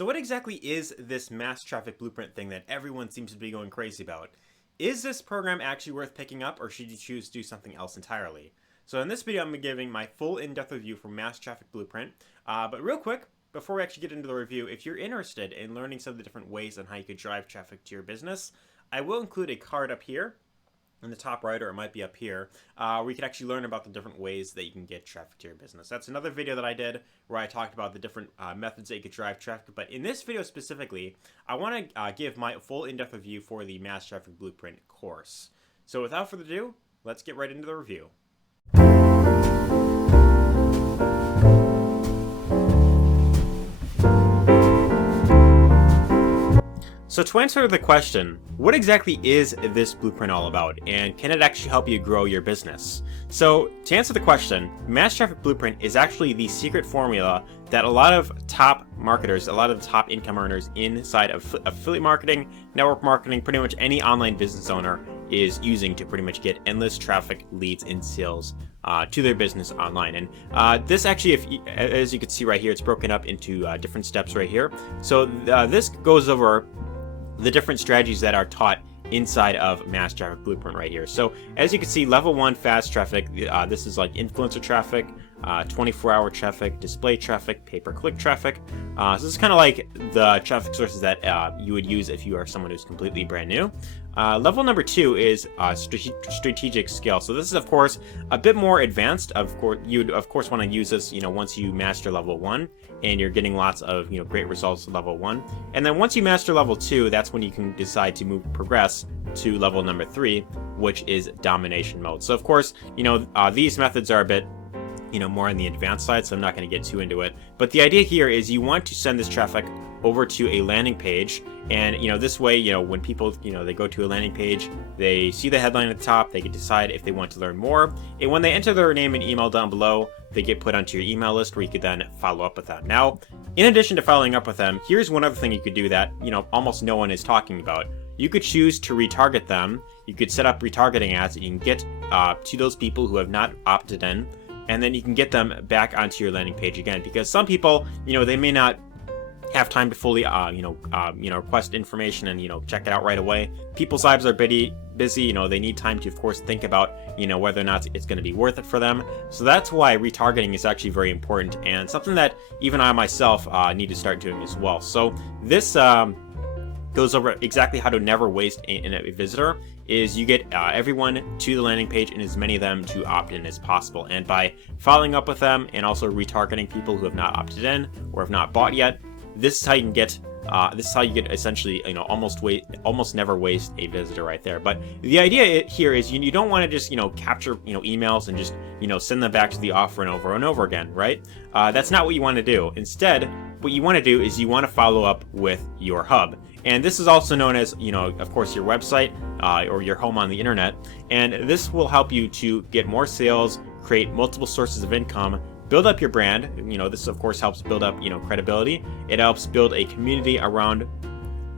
So what exactly is this mass traffic blueprint thing that everyone seems to be going crazy about? Is this program actually worth picking up, or should you choose to do something else entirely? So in this video, I'm giving my full in-depth review for mass traffic blueprint. But real quick, before we actually get into the review, if you're interested in learning some of the different ways on how you could drive traffic to your business, I will include a card up here in the top right, or it might be up here, where you can actually learn about the different ways that you can get traffic to your business. That's another video that I did where I talked about the different methods that you could drive traffic. But in this video specifically, I want to give my full in-depth review for the Mass Traffic Blueprint course. So without further ado, let's get right into the review. So to answer the question, what exactly is this blueprint all about, and can it actually help you grow your business? So to answer the question, Mass Traffic Blueprint is actually the secret formula that a lot of top marketers, a lot of the top income earners inside of affiliate marketing, network marketing, pretty much any online business owner is using to pretty much get endless traffic, leads, and sales to their business online. And this actually, as you can see right here, it's broken up into different steps right here. So this goes over the different strategies that are taught inside of Mass Traffic Blueprint right here. So as you can see, level 1 fast traffic, this is like influencer traffic, 24-hour traffic, display traffic, pay-per-click traffic. So this is kind of like the traffic sources that you would use if you are someone who's completely brand new. Level number 2 is strategic scale. So this is of course a bit more advanced. Of course, you'd of course want to use this, once you master level 1 and you're getting lots of great results at level 1. And then once you master level 2, that's when you can decide to progress to level number 3, which is domination mode. So of course, these methods are a bit more on the advanced side, so I'm not going to get too into it. But the idea here is you want to send this traffic over to a landing page, and this way, when people they go to a landing page, they see the headline at the top, they can decide if they want to learn more, and when they enter their name and email down below, they get put onto your email list where you could then follow up with them. Now, in addition to following up with them, here's one other thing you could do that almost no one is talking about. You could choose to retarget them. You could set up retargeting ads, and you can get to those people who have not opted in, and then you can get them back onto your landing page again, because some people, they may not have time to fully, request information and, check it out right away. People's lives are busy, they need time to, of course, think about, whether or not it's going to be worth it for them. So that's why retargeting is actually very important, and something that even I myself need to start doing as well. So this goes over exactly how to never waste a visitor. Is you get everyone to the landing page and as many of them to opt in as possible. And by following up with them and also retargeting people who have not opted in or have not bought yet, this is how you can get essentially almost never waste a visitor right there. But the idea here is you don't want to just capture emails and just send them back to the offer and over again, right? That's not what you want to do. Instead, what you want to do is you want to follow up with your hub. And this is also known as, of course, your website or your home on the internet. And this will help you to get more sales, create multiple sources of income, build up your brand. This of course helps build up, credibility. It helps build a community around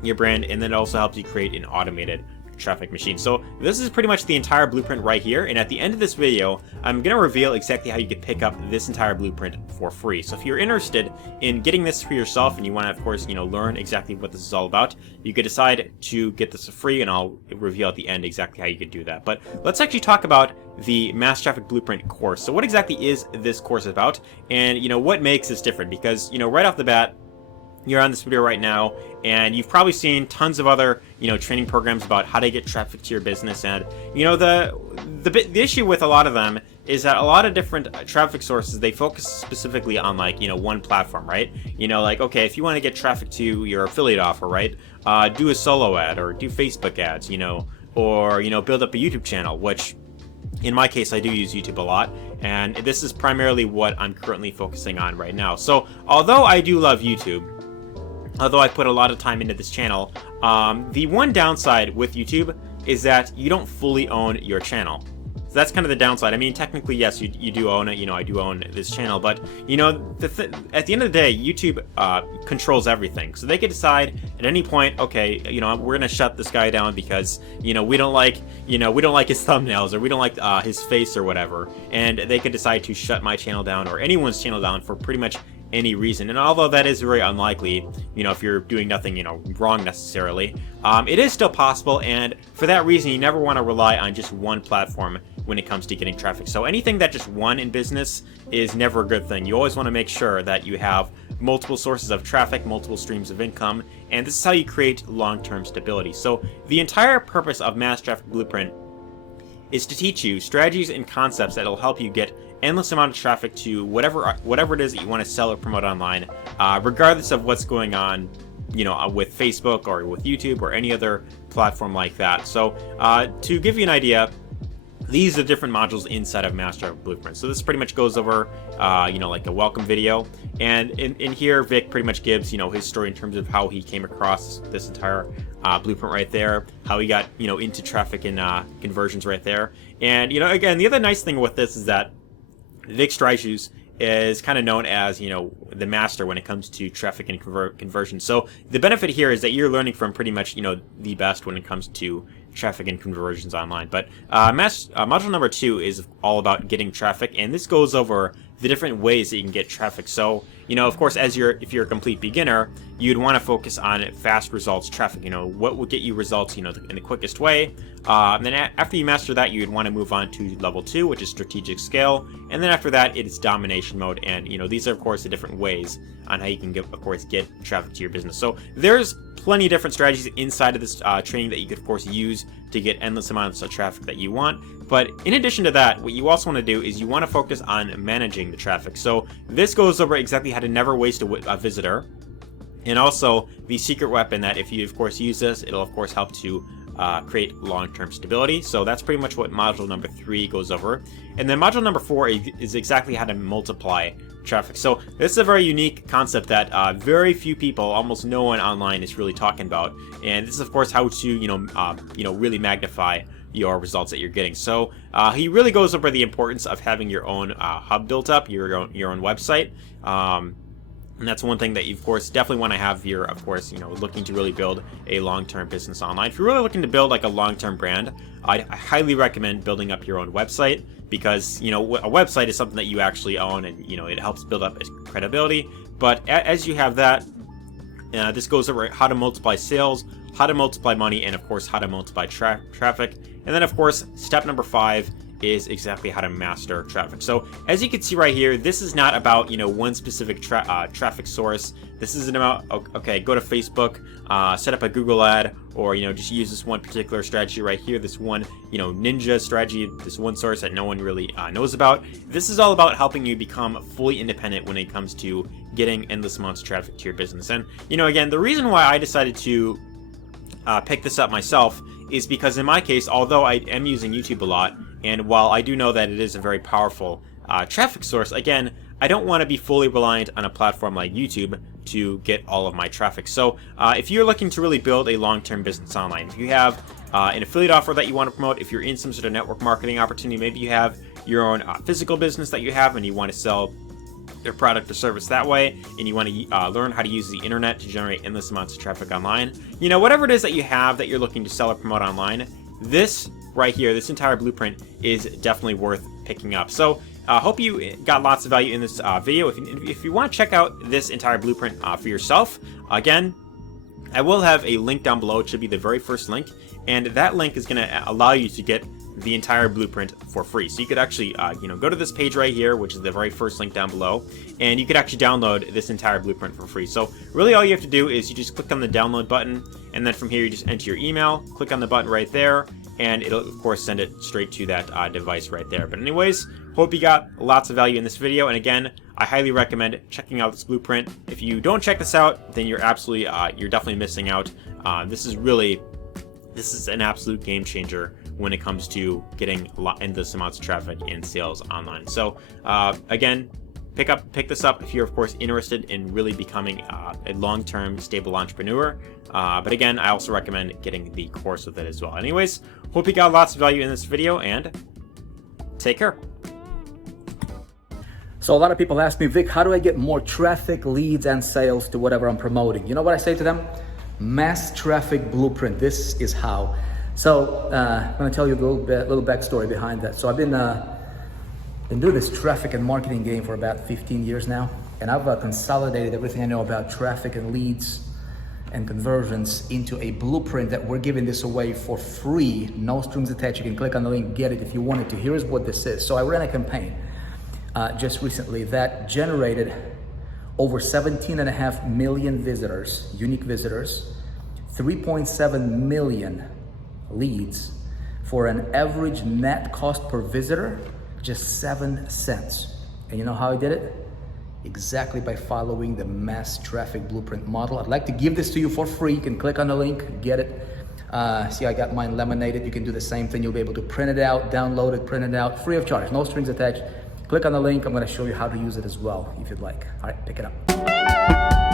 your brand, and then it also helps you create an automated traffic machine. So this is pretty much the entire blueprint right here, and at the end of this video I'm going to reveal exactly how you can pick up this entire blueprint for free. So if you're interested in getting this for yourself and you want to, of course, learn exactly what this is all about, you could decide to get this for free, and I'll reveal at the end exactly how you could do that. But let's actually talk about the Mass Traffic Blueprint course. So what exactly is this course about, and what makes this different? Because right off the bat, you're on this video right now, and you've probably seen tons of other, training programs about how to get traffic to your business. And, the issue with a lot of them is that a lot of different traffic sources, they focus specifically on one platform, right? Like, okay, if you want to get traffic to your affiliate offer, right? Do a solo ad or do Facebook ads, or, build up a YouTube channel, which in my case, I do use YouTube a lot, and this is primarily what I'm currently focusing on right now. So although I do love YouTube, although I put a lot of time into this channel, the one downside with YouTube is that you don't fully own your channel. So that's kind of the downside. I mean, technically, yes, you do own it. I do own this channel, but at the end of the day, YouTube controls everything. So they could decide at any point, okay, we're gonna shut this guy down because we don't like his thumbnails, or we don't like his face or whatever, and they could decide to shut my channel down or anyone's channel down for pretty much any reason. And although that is very unlikely, if you're doing nothing, wrong necessarily, it is still possible. And for that reason, you never want to rely on just one platform when it comes to getting traffic. So anything that just one in business is never a good thing. You always want to make sure that you have multiple sources of traffic, multiple streams of income, and this is how you create long-term stability. So the entire purpose of Mass Traffic Blueprint is to teach you strategies and concepts that will help you get endless amount of traffic to whatever it is that you want to sell or promote online, regardless of what's going on, with Facebook or with YouTube or any other platform like that. So to give you an idea, these are different modules inside of Mass Traffic Blueprint. So this pretty much goes over, like a welcome video. And in here, Vic pretty much gives, his story in terms of how he came across this entire blueprint right there, how he got, into traffic and conversions right there. And, again, the other nice thing with this is that Vic Stryjus is kind of known as, the master when it comes to traffic and conversion. So the benefit here is that you're learning from pretty much, the best when it comes to traffic and conversions online. But module number 2 is all about getting traffic, and this goes over the different ways that you can get traffic. So, of course, if you're a complete beginner, you'd want to focus on fast results traffic. What will get you results, in the quickest way. And then after you master that, you'd want to move on to level 2, which is strategic scale. And then after that, it's domination mode. And, these are, of course, the different ways on how you can, get traffic to your business. So there's plenty of different strategies inside of this training that you could, of course, use to get endless amounts of traffic that you want. But in addition to that, what you also want to do is you want to focus on managing the traffic. So this goes over exactly how to never waste a visitor, and also the secret weapon that if you, of course, use this, it'll, of course, help to create long-term stability. So that's pretty much what module number 3 goes over. And then module number 4 is exactly how to multiply traffic. So this is a very unique concept that very few people, almost no one online, is really talking about. And this is, of course, how to really magnify your results that you're getting. So he really goes over the importance of having your own hub built up, your own website. And that's one thing that you, of course, definitely want to have if you're, of course, looking to really build a long-term business online. If you're really looking to build like a long-term brand, I highly recommend building up your own website, because, a website is something that you actually own, and, it helps build up credibility. But as you have that, this goes over how to multiply sales, how to multiply money, and, of course, how to multiply traffic. And then, of course, step number 5 is exactly how to master traffic. So as you can see right here, this is not about, one specific traffic source. This isn't about, okay, go to Facebook, set up a Google ad, or, just use this one particular strategy right here, this one, ninja strategy, this one source that no one really knows about. This is all about helping you become fully independent when it comes to getting endless amounts of traffic to your business. And, again, the reason why I decided to pick this up myself is because in my case, although I am using YouTube a lot, and while I do know that it is a very powerful traffic source, again, I don't want to be fully reliant on a platform like YouTube to get all of my traffic. So if you're looking to really build a long-term business online, if you have an affiliate offer that you want to promote, if you're in some sort of network marketing opportunity, maybe you have your own physical business that you have and you want to sell their product or service that way, and you want to learn how to use the internet to generate endless amounts of traffic online, whatever it is that you have that you're looking to sell or promote online, this right here, this entire blueprint is definitely worth picking up. So I hope you got lots of value in this video. If you want to check out this entire blueprint for yourself, again, I will have a link down below. It should be the very first link, and that link is going to allow you to get the entire blueprint for free. So you could actually, go to this page right here, which is the very first link down below, and you could actually download this entire blueprint for free. So really all you have to do is you just click on the download button, and then from here you just enter your email, click on the button right there, and it'll, of course, send it straight to that device right there. But anyways, hope you got lots of value in this video, and again, I highly recommend checking out this blueprint. If you don't check this out, then you're definitely missing out. This is an absolute game changer when it comes to getting endless amounts of traffic and sales online. So again, pick this up if you're, of course, interested in really becoming a long-term stable entrepreneur. But again, I also recommend getting the course with it as well. Anyways, hope you got lots of value in this video, and take care. So a lot of people ask me, Vic, how do I get more traffic, leads, and sales to whatever I'm promoting? You know what I say to them? Mass Traffic Blueprint. This is how. So I'm going to tell you a little backstory behind that. So I've been doing this traffic and marketing game for about 15 years now, And I've consolidated everything I know about traffic and leads and conversions into a blueprint that we're giving this away for free, no strings attached. You can click on the link, get it if you wanted to. Here's what this is. So I ran a campaign just recently that generated over 17.5 million visitors, unique visitors, 3.7 million leads for an average net cost per visitor, just 7 cents. And you know how I did it? Exactly by following the mass traffic blueprint model. I'd like to give this to you for free. You can click on the link, get it. See, I got mine laminated. You can do the same thing. You'll be able to print it out, download it, print it out, free of charge, no strings attached. Click on the link. I'm going to show you how to use it as well, if you'd like. All right, pick it up.